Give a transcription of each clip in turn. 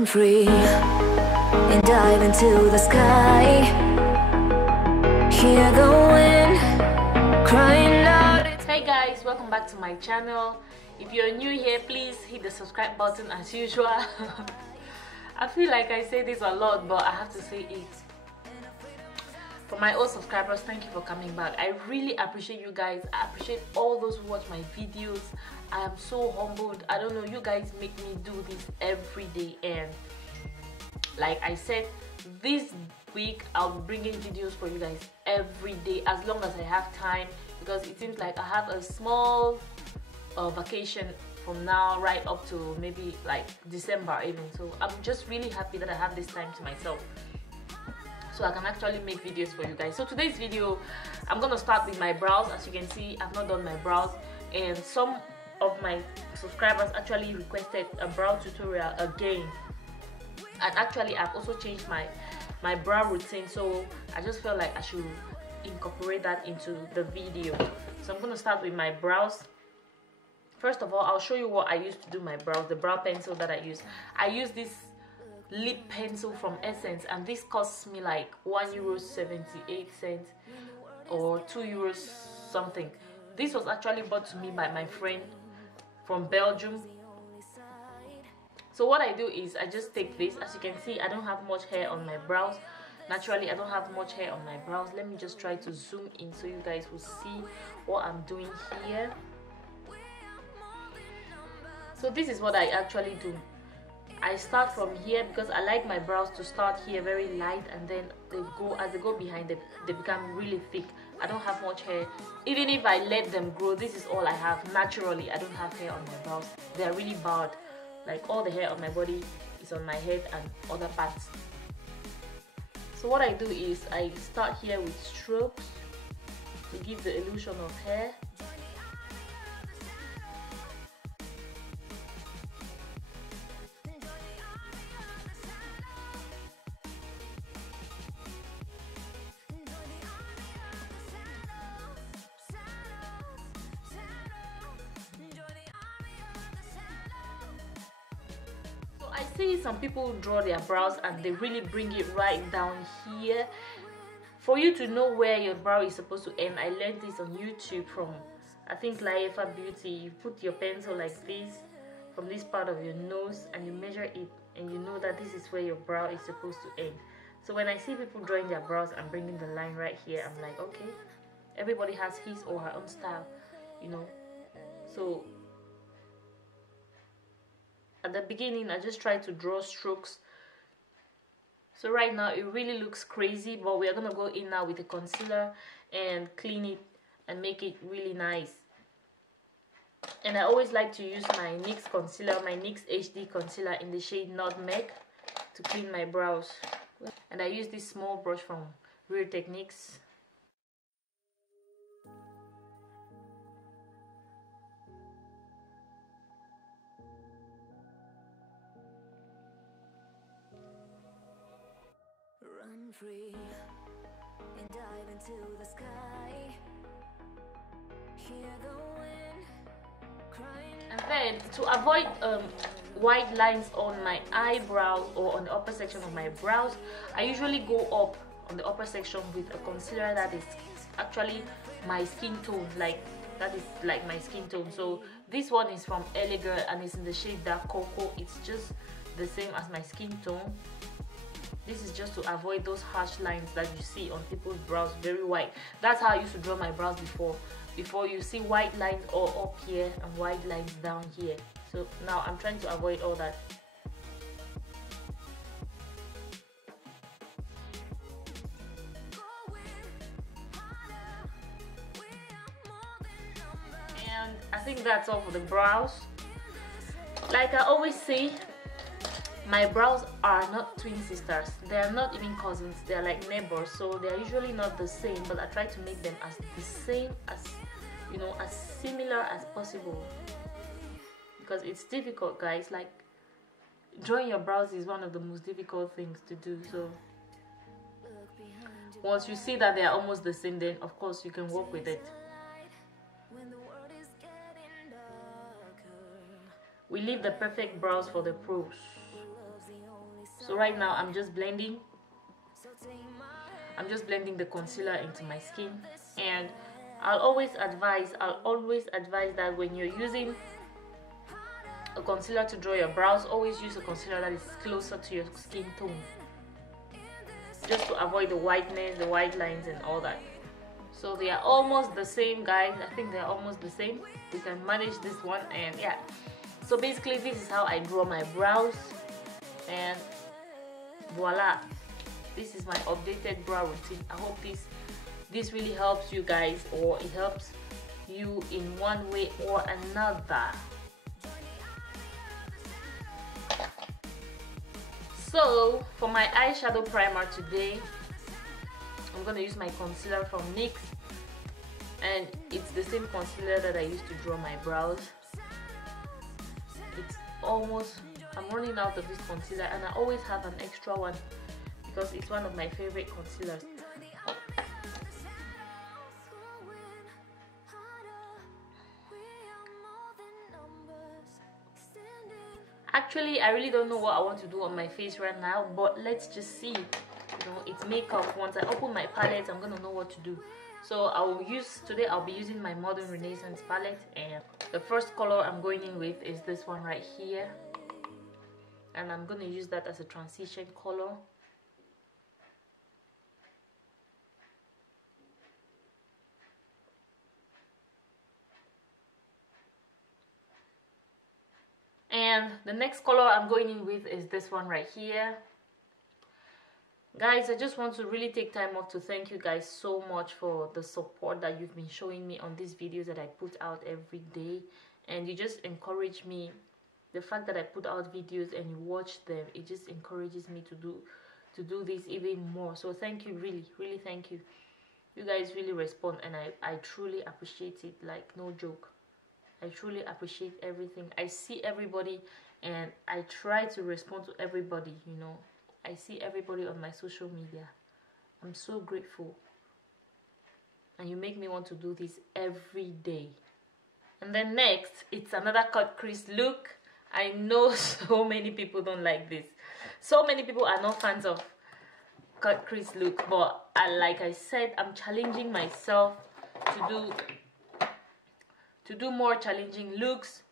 Run free and dive into the sky. Hear the wind crying out. Hey guys, welcome back to my channel. If you're new here, please hit the subscribe button as usual. I feel like I say this a lot, but I have to say it. For my old subscribers, thank you for coming back. I really appreciate you guys. I appreciate all those who watch my videos. I am so humbled. I don't know, you guys make me do this every day, and like I said, this week I'll be bringing videos for you guys every day as long as I have time, because it seems like I have a small vacation from now right up to maybe like December even. So I'm just really happy that I have this time to myself, so I can actually make videos for you guys. So today's video, I'm gonna start with my brows. As you can see, I've not done my brows, and some of my subscribers actually requested a brow tutorial again, and actually I've also changed my brow routine, so I just felt like I should incorporate that into the video. So I'm gonna start with my brows. First of all, I'll show you what I use to do my brows, the brow pencil that I use. I use this lip pencil from Essence, and this costs me like €1.78 or €2 something. This was actually bought to me by my friend from Belgium. So what I do is I just take this. As you can see, I don't have much hair on my brows. Naturally, I don't have much hair on my brows. Let me just try to zoom in so you guys will see what I'm doing here. So this is what I actually do. I start from here because I like my brows to start here very light, and then as they go behind, they become really thick. I don't have much hair. Even if I let them grow, this is all I have. Naturally, I don't have hair on my brows. They are really bad. Like, all the hair on my body is on my head and other parts. So what I do is I start here with strokes to give the illusion of hair. I see some people draw their brows and they really bring it right down here. For you to know where your brow is supposed to end, I learned this on YouTube from, I think, Laifa Beauty. You put your pencil like this from this part of your nose and you measure it, and you know that this is where your brow is supposed to end. So when I see people drawing their brows and bringing the line right here, I'm like, okay, everybody has his or her own style, you know. So at the beginning, I just try to draw strokes. So right now it really looks crazy, but we are gonna go in now with a concealer and clean it and make it really nice. And I always like to use my NYX concealer, my NYX HD concealer in the shade Nutmeg, to clean my brows. And I use this small brush from Real Techniques. Run free and dive into the sky. Hear the wind crying. And then to avoid white lines on my eyebrows or on the upper section of my brows, I usually go up on the upper section with a concealer that is actually my skin tone, like that is like my skin tone. So this one is from LA Girl and it's in the shade Dark Cocoa. It's just the same as my skin tone. This is just to avoid those harsh lines that you see on people's brows, very white. That's how I used to draw my brows before. Before, you see white lines all up here and white lines down here. So now I'm trying to avoid all that. And I think that's all for the brows. Like I always say, my brows are not twin sisters. They are not even cousins. They are like neighbors, so they are usually not the same, but I try to make them as the same as, you know, as similar as possible, because it's difficult, guys. Like, drawing your brows is one of the most difficult things to do. So once you see that they are almost the same, then of course you can work with it. We leave the perfect brows for the pros. So right now I'm just blending the concealer into my skin. And I'll always advise that when you're using a concealer to draw your brows, always use a concealer that is closer to your skin tone, just to avoid the whiteness, the white lines and all that. So they are almost the same, guys. I think they're almost the same. You can manage this one. And yeah, so basically this is how I draw my brows, and voila, this is my updated brow routine. I hope this really helps you guys, or it helps you in one way or another. So for my eyeshadow primer today, I'm gonna use my concealer from NYX, and it's the same concealer that I used to draw my brows. I'm running out of this concealer, and I always have an extra one because it's one of my favorite concealers. Actually, I really don't know what I want to do on my face right now, but let's just see. You know, it's makeup. Once I open my palette, I'm gonna know what to do. So today I'll be using my Modern Renaissance palette, and the first color I'm going in with is this one right here, and I'm gonna use that as a transition color. And the next color I'm going in with is this one right here. Guys, I just want to really take time off to thank you guys so much for the support that you've been showing me on these videos that I put out every day. And you just encourage me. The fact that I put out videos and you watch them, it just encourages me to do this even more. So thank you, really, really thank you. You guys really respond, and I truly appreciate it, like no joke. I truly appreciate everything. I see everybody, and I try to respond to everybody, you know. I see everybody on my social media. I'm so grateful. And you make me want to do this every day. And then next, it's another cut crease look. I know so many people don't like this. So many people are not fans of cut crease look, but like I said, I'm challenging myself to do more challenging looks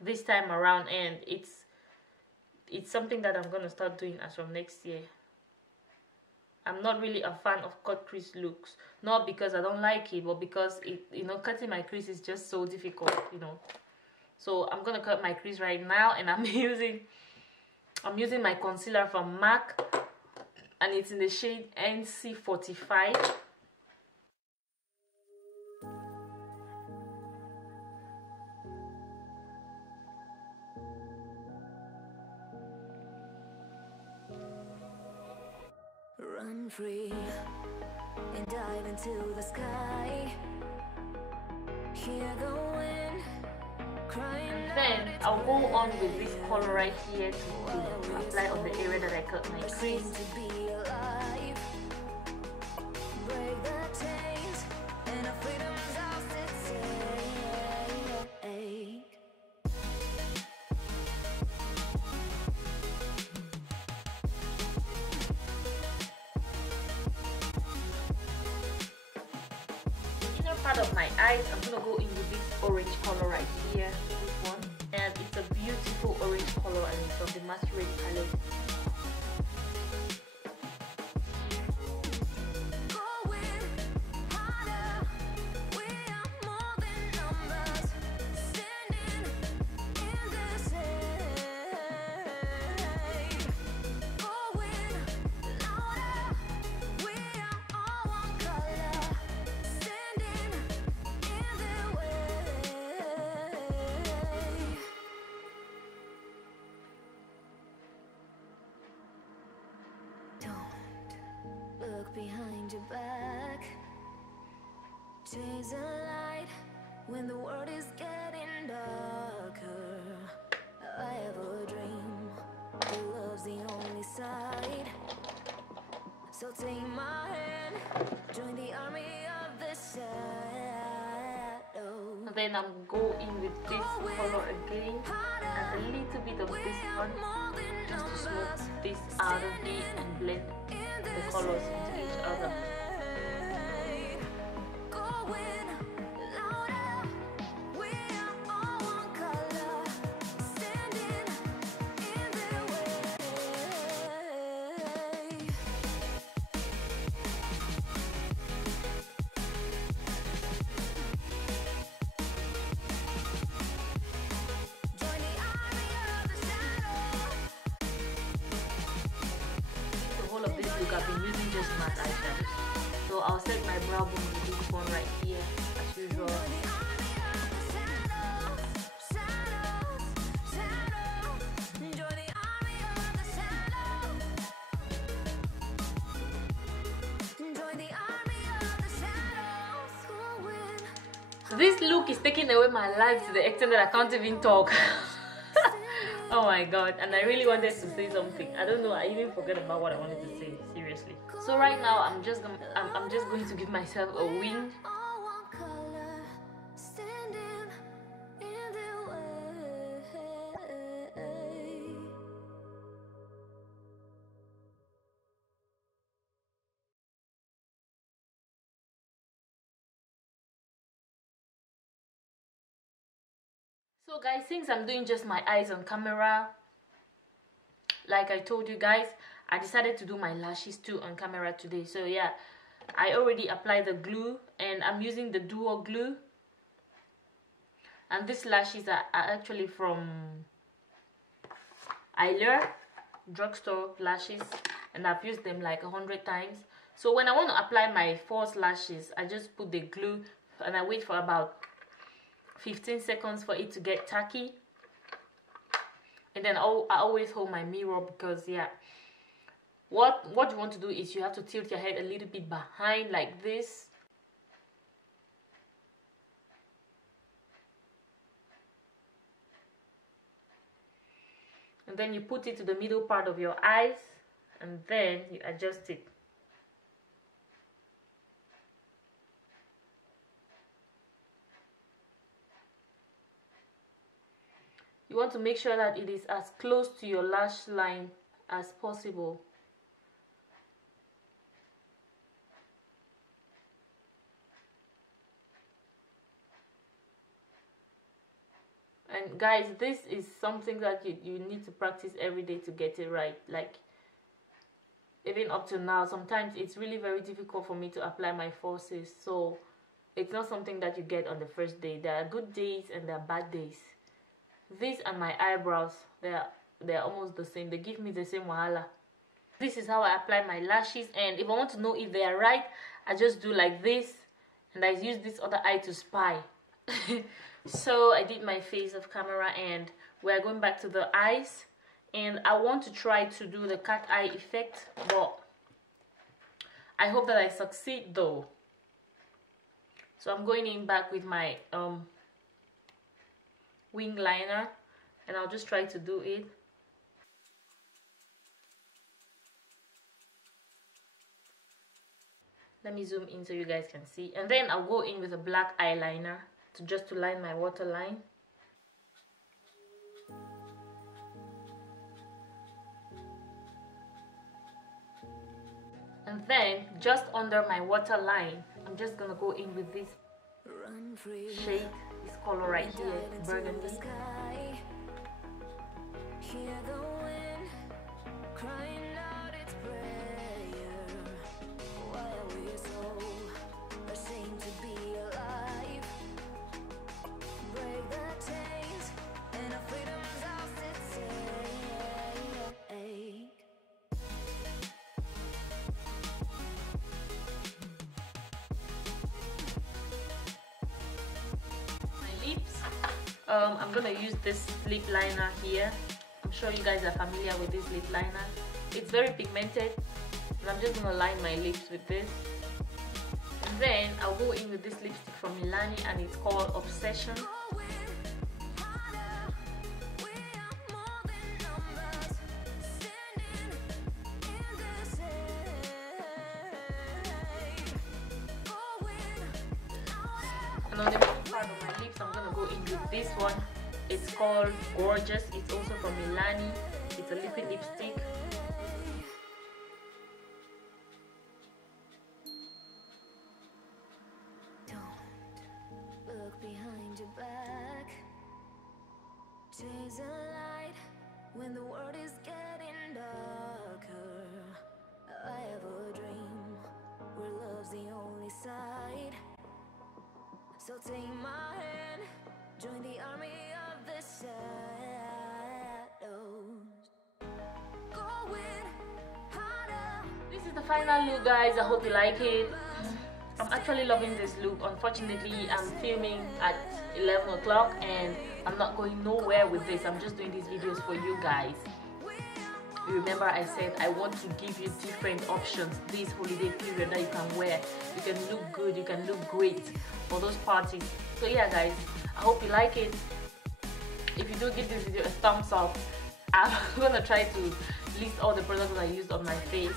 this time around, and it's something that I'm gonna start doing as from next year. I'm not really a fan of cut crease looks, not because I don't like it, but because cutting my crease is just so difficult, you know. So I'm gonna cut my crease right now, and I'm using my concealer from MAC, and it's in the shade NC45. Run free and dive into the sky. Hear the wind crying. Then I'll go on with this color right here to apply on the area that I cut my crease. Break the chains and our freedom's ours to take. Part of my eyes, I'm gonna go in with this orange color right here, this one, and it's a beautiful orange color, and it's from the Masquerade palette. Behind your back, chase a light when the world is getting darker. I have a dream that love's the only side. So take my hand, join the army of the shadow. And then I'm going with this color again, and a little bit of this one. just to smooth this out of me and blend the colors into each other. Of this look, I've been using just matte eyeshadows, so I'll set my brow bone with this one right here as usual. So this look is taking away my life to the extent that I can't even talk. Oh my god, and I really wanted to say something. I don't know, I even forgot about what I wanted to say, seriously. So right now I'm just going to give myself a wing. So guys, since I'm doing just my eyes on camera, like I told you guys, I decided to do my lashes too on camera today. So yeah, I already applied the glue and I'm using the duo glue. And these lashes are actually from Eyelure drugstore lashes, and I've used them like 100 times. So when I want to apply my false lashes, I just put the glue and I wait for about 15 seconds for it to get tacky, and then I always hold my mirror, because yeah, what you want to do is you have to tilt your head a little bit behind like this, and then you put it to the middle part of your eyes and then you adjust it. You want to make sure that it is as close to your lash line as possible. And guys, this is something that you need to practice every day to get it right. Like, even up to now, sometimes it's really very difficult for me to apply my forces. So it's not something that you get on the first day. There are good days and there are bad days. This and my eyebrows, they're almost the same. They give me the same wahala. This is how I apply my lashes, and if I want to know if they are right, I just do like this, and I use this other eye to spy. So I did my face off camera, and we're going back to the eyes, and I want to try to do the cat eye effect, but I hope that I succeed though. So I'm going in back with my wing liner, and I'll just try to do it. Let me zoom in so you guys can see, and then I'll go in with a black eyeliner to line my waterline. And then just under my waterline, I'm just gonna go in with this shade, this color right here, burgundy. Hear the wind crying out its prayer, while we're so ashamed to be alive. Break the chains and our freedom's ours to take. My lips, I'm gonna use this lip liner here. I'm sure you guys are familiar with this lip liner. It's very pigmented, and I'm just gonna line my lips with this. And then I'll go in with this lipstick from Milani, and it's called Obsession. And on the middle part of my lips, I'm gonna go in with this one. It's called Gorgeous. It's also from Milani. It's a liquid lipstick. Don't look behind your back. Chase a light when the world is getting darker. I have a dream where love's the only side. So take my hand, join the army of the shadows. Going harder. This is the final look, guys. I hope you like it. I'm actually loving this look. Unfortunately, I'm filming at 11 o'clock and I'm not going nowhere with this. I'm just doing these videos for you guys. Remember, I said I want to give you different options this holiday period that you can wear. You can look good, you can look great for those parties. So yeah, guys, I hope you like it. If you do, give this video a thumbs up. I'm gonna try to list all the products that I used on my face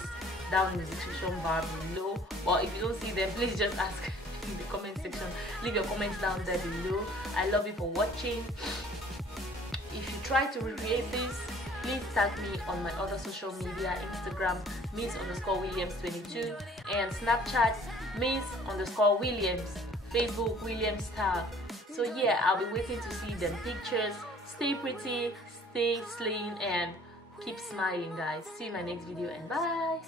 down in the description bar below. Or if you don't see them, please just ask in the comment section. Leave your comments down there below. I love you for watching. If you try to recreate this, please tag me on my other social media: Instagram miss_williams22 and Snapchat miss_williams, Facebook Williams Star. So yeah, I'll be waiting to see them pictures. Stay pretty, stay slaying, and keep smiling, guys. See you in my next video, and bye.